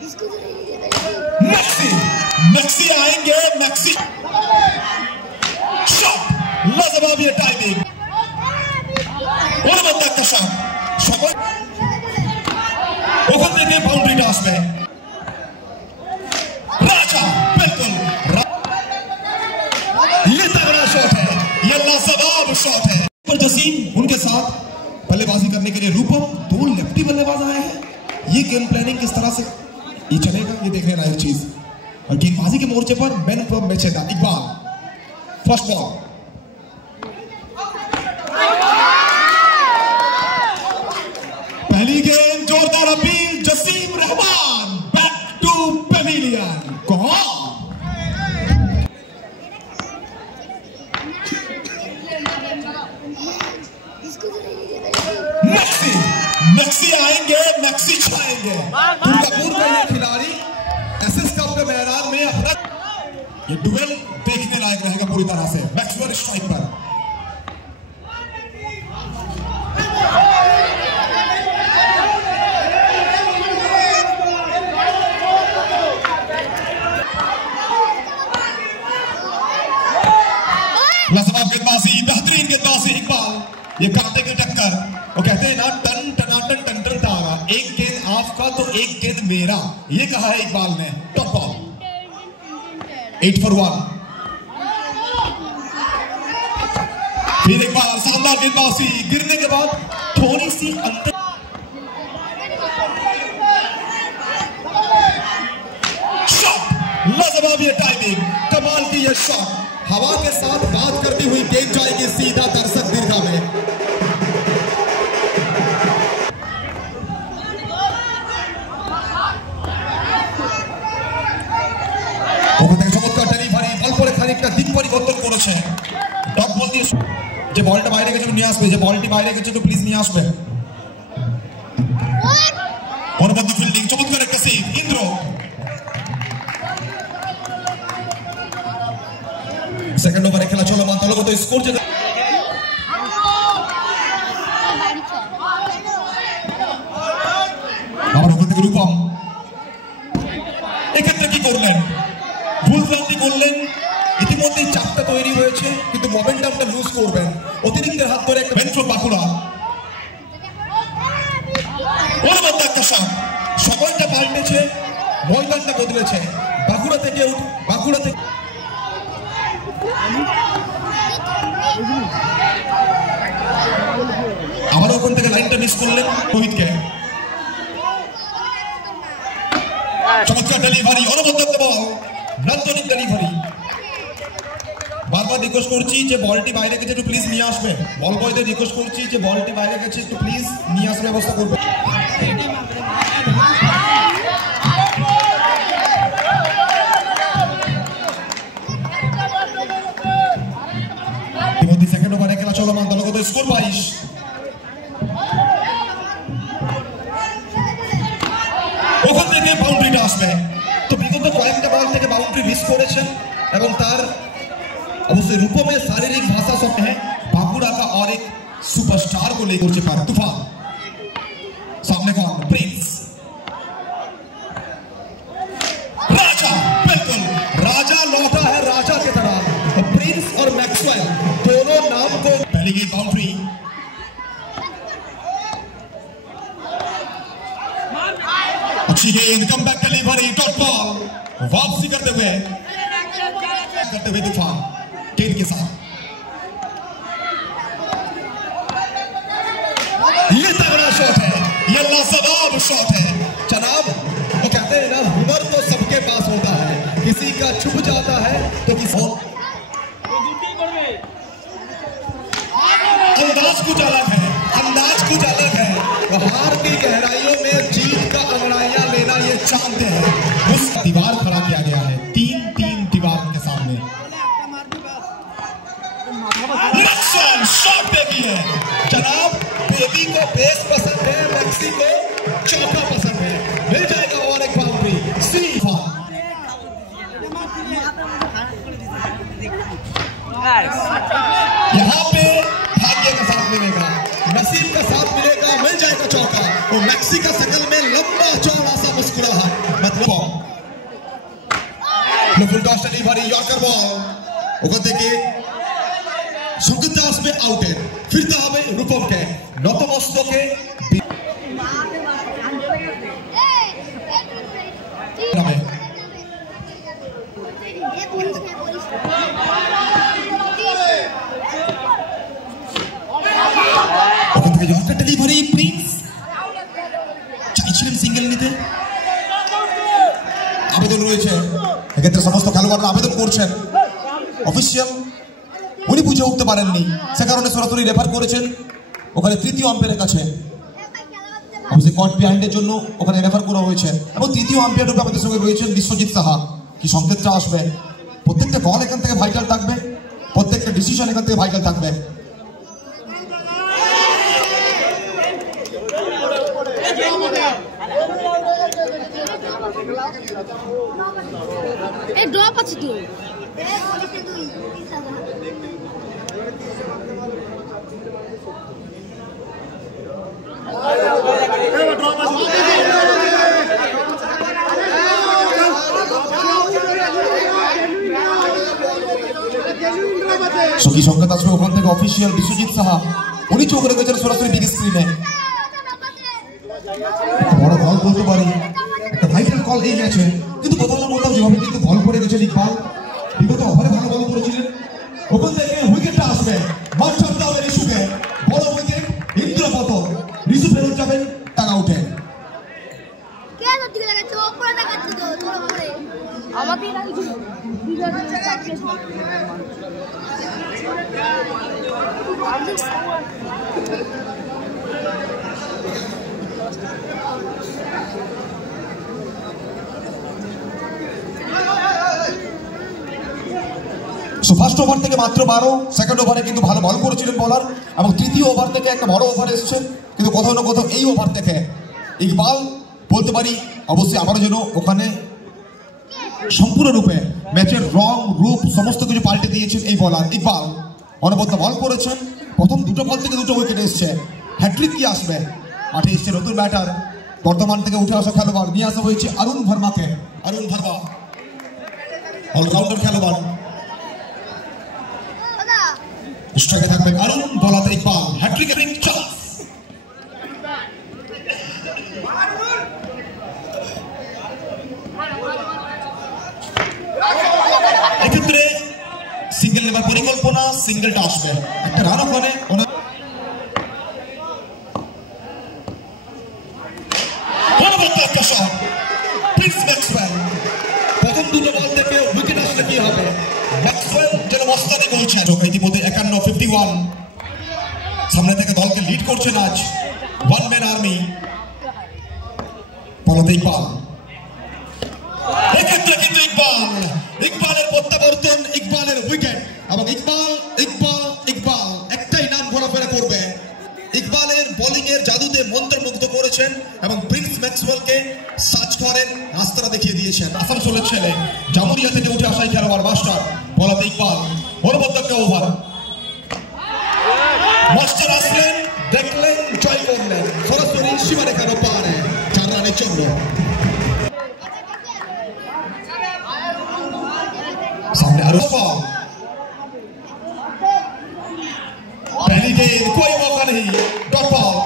Maxi Maxi आएंगे, maxi shot लाजवाब ये टाइमिंग और बंदा का शॉट সময় ওখান থেকে বাউন্ডারি আসবে राजा बिल्कुल ये तगड़ा शॉट है, ये लाजवाब शॉट है। पर जसीम उनके साथ बल्लेबाजी करने के लिए रूपम, दो लेफ्टी बल्लेबाज आए हैं। ये गेम प्लानिंग किस तरह से ये चलेगा, ये देखने लायक चीज। और गेंदबाजी के मोर्चे पर मैन ऑफ मैच है इकबाल। फर्स्ट बॉल पहली गेंद जोरदार अपील, Jasim Rahman back to pavilion. Maxi Maxi आएंगे, मैक्सी छाएंगे। दुर्गापुर का ये खिलाड़ी एसएस कप के मैदान में अपना ये डुएल देखने लायक रहेगा पूरी तरह से। मैक्सवेल स्ट्राइक पर लाजवाब गेंदबाजी, बेहतरीन गेंदबाजी इकबाल। ये कांटे की टक्कर, वो कहते हैं ना टन टनाटन टन टन तारा, एक गेंद आपका तो एक गेंद मेरा, ये कहा है इकबाल ने। Top ball 8 for 1। फिर एक बार शानदार गेंदबाजी, गिरने के बाद थोड़ी सी अंतर। शॉट लाजवाब ये टाइमिंग, कमाल की ये शॉट, हवा के साथ बात करती हुई गेंद जाएगी सीधा दर्शक दीर्घा में। চমৎকার ডেলিভারি, অল্পরে খানিকটা দিক পরিবর্তন করেছে। ডট বল দিয়ে যে বলটা বাইরে গেছে নিয়ে আসবে, যে বলটি বাইরে গেছে তো প্লিজ নিয়ে আসবে। অনবদ্য ফিল্ডিং, চমৎকার একটা সেভ ইন্দ্র। সেকেন্ড ওভারে খেলা চলমান, দলগত স্কোর যেটা আবার ওখান থেকে রূপম। এক্ষেত্রে কি করলেন, ভুল ভ্রান্তি করলেন। ইতিমধ্যে চাপটা তৈরি হয়েছে, কিন্তু মোমেন্টামটা লুজ করবেন। অতিরিক্তের হাত ধরে একটা ভেন্ট্রো বাঁকুড়া ওর একটা শট, সময়টা পাল্টেছে, ময়দানটা বদলেছে। বাঁকুড়া থেকে আবার ওখান থেকে লাইনটা মিস করলেন রোহিতকে। চমৎকার ডেলিভারি, অনবদ্য বল, নান্দনিক ডেলিভারি। বারবার রিকোয়েস্ট করছি যে বলটি বাইরে গেছে একটু প্লিজ নিয়ে আসবে। বল বয়দের রিকোয়েস্ট করছি যে বলটি বাইরে গেছে একটু প্লিজ নিয়ে আসার ব্যবস্থা করবে। সেকেন্ড ওভারে খেলা চলমান, দলগত স্কোর 22। ওখান থেকে বাউন্ডারিটা আসবে। তো বিগত কয়েকটা বল থেকে বাউন্ডারি মিস করেছেন এবং তার অবশ্যই रूपों में शारीरिक भाषा सब है। बांकुड़ा का और एक सुपरस्टार को लेकर चुका तूफान। सामने कौन, प्रिंस। राजा बिल्कुल, राजा लौटा है राजा की तरह। प्रिंस और मैक्सवेल दोनों नाम को पहली गेंद बाउंड्री। अच्छी गेंद, कमबैक डिलीवरी, टॉप बॉल, वापसी करते हुए तूफान गेंद के साथ। ये तगड़ा शॉट है, ये लाजवाब शॉट है जनाब। वो कहते हैं ना हुनर तो सबके पास होता है, किसी का छुप जाता है तो किसी अंदाज कुछ अलग है, अंदाज कुछ अलग है। हार की गहराइयों में जीत का अंगड़ाइयां लेना ये जानते हैं। उस दीवार खड़ा किया गया है, 3-3 दीवार के सामने। शॉट देखी है जनाब, बेबी को बेस पसंद है, मैक्सी को चौका पसंद है। मिल जाएगा और एक बाउंड्री। सी यहाँ पे भाग्य का साथ मिलेगा, नसीब का साथ मिलेगा, मिल जाएगा चौका। और मैक्सी का शकल में लंबा चौड़ा सा मुस्कुराहट। ফাস্ট ডেলিভারি ইয়র্কার বল ওখান থেকে সংকেত আসবে আউটে ফিরতে হবে রূপমকে নতমস্তকে ওখান থেকে ইয়র্কার ডেলিভারি প্রিন্স চাইছিলেন সিঙ্গেল নিতে আবেদন রয়েছে এক্ষেত্রে সমস্ত খেলোয়াড়রা আবেদন করছেন অফিসিয়াল উনি বুঝে উঠতে পারেননি সে কারণে সরাসরি রেফার করেছেন ওখানে তৃতীয় আম্পায়ারের কাছে অবশ্যই কট বিহাইন্ডের জন্য ওখানে রেফার করা হয়েছে এবং তৃতীয় আম্পায়ার রূপে আমাদের সঙ্গে রয়েছেন বিশ্বজিৎ সাহা কি সংকেতটা আসবে প্রত্যেকটা বল এখান থেকে ভাইটাল থাকবে প্রত্যেকটা ডিসিশন এখান থেকে ভাইটাল থাকবে এই ড্রপ আছে তো সখী সংকেত আসবে ওখান থেকে অফিসিয়াল বিশ্বজিৎ সাহা উনি চোখ রেখেছেন সরাসরি বিগ স্ক্রিনে বড় বল বলতে পারি একটা ভাইটাল কল এই ম্যাচে কিন্তু কোথাও না কোথাও যেভাবে কিন্তু বল করে গেছেন ইকবাল বিগত ওভারে ভালো বল করেছিলেন ওখান থেকে উইকেটটা আসবে মাঠ ছাড়তে হবে রিশুকে বড় উইকেট ইন্দ্রপত রিশু ফেরত যাবেন টাকা উঠে আমাদের ফার্স্ট ওভার থেকে মাত্র 12 সেকেন্ড ওভারে কিন্তু ভালো বল করেছিলেন বলার এবং তৃতীয় ওভার থেকে একটা বড় ওভার এসেছে কিন্তু কোথাও না কোথাও এই ওভার থেকে ইকবাল বলতে পারি অবশ্যই আবারও যেন ওখানে সম্পূর্ণরূপে ম্যাচের রং রূপ সমস্ত কিছু পাল্টে দিয়েছেন এই বলার ইকবাল অনবদ্য বল করেছেন প্রথম দুটো বল থেকে দুটো উইকেট এসছে হ্যাট্রিক কি আসবে মাঠে এসছে নতুন ব্যাটার বর্ধমান থেকে উঠে আসা খেলোয়াড় নিয়ে আসা হয়েছে অরুণ ভার্মাকে অরুণ ভার্মা অলরাউন্ডার খেলোয়াড় স্ট্রাইকে থাকবেন অরুণ বলাতে ইকবাল হ্যাট্রিক এর চান্স এক্ষেত্রে সিঙ্গেল নেবার পরিকল্পনা সিঙ্গেলটা আসবে একটা রান ওখানে একটা শট প্রিন্স ম্যাক্সওয়েল প্রথম দুটো বল থেকে উইকেট আসলে কি হবে ম্যাক্সওয়েল যেন মস্তানি করছেন ইতিমধ্যে 51 সামনে থেকে দলকে লিড করছেন আজ ওয়ান ম্যান আর্মি বলতে ইকবাল এক্ষেত্রে কিন্তু ইকবালের প্রত্যাবর্তন ইকবালের উইকেট এবং ইকবাল একটাই নাম ঘোরাফেরা করবে ইকবালের বোলিং এর জাদুতে মন্ত্রমুগ্ধ করেছেন এবং প্রিন্স ম্যাক্সওয়েলকে সার্চ করেন রাস্তাটা দেখিয়ে দিয়েছেন আসানসোলের ছেলে জামুরিয়া থেকে উঠে আসা খেলোয়াড় মাস্টার বলাতে ইকবাল ওর মধ্যে ওভার মাস্টার আসলেন দেখলেন জয় করলেন সরাসরি সীমারেখার পারে 4 রানের জন্য सामने अरुफा पहली गेंद कोई मौका नहीं डॉट बॉल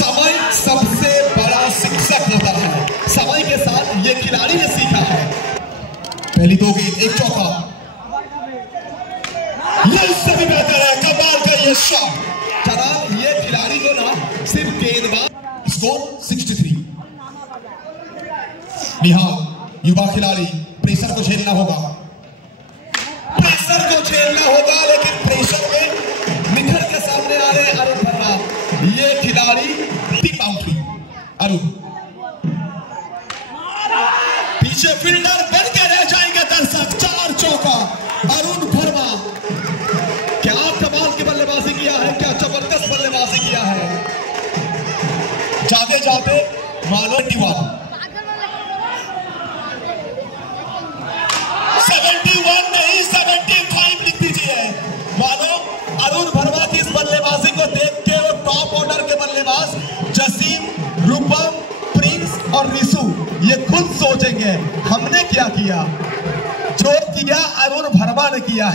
समय सबसे बड़ा शिक्षक होता है समय के साथ ये खिलाड़ी ने सीखा है पहली 2 गेंद एक चौका ये इससे भी बेहतर है कमाल का ये शॉट जनाब ये खिलाड़ी को ना सिर्फ गेंदबाज स्कोर 63 निहाल युवा खिलाड़ी प्रेशर को झेलना होगा लेकिन प्रेशर में निखर के सामने आ रहे अरुण वर्मा ये खिलाड़ी बाउंड्री अरुण पीछे फील्डर बन के रह जाएंगे दर्शक 4 चौका अरुण वर्मा क्या कमाल की बल्लेबाजी किया है क्या जबरदस्त बल्लेबाजी किया है जाते जाते मानो 71 नहीं 75 लिख दीजिए मानो अरुण वर्मा की इस बल्लेबाजी को देख के वो टॉप ऑर्डर के बल्लेबाज जसीम रूपम प्रिंस सोचेंगे हमने क्या किया। जो किया अरुण वर्मा ने किया।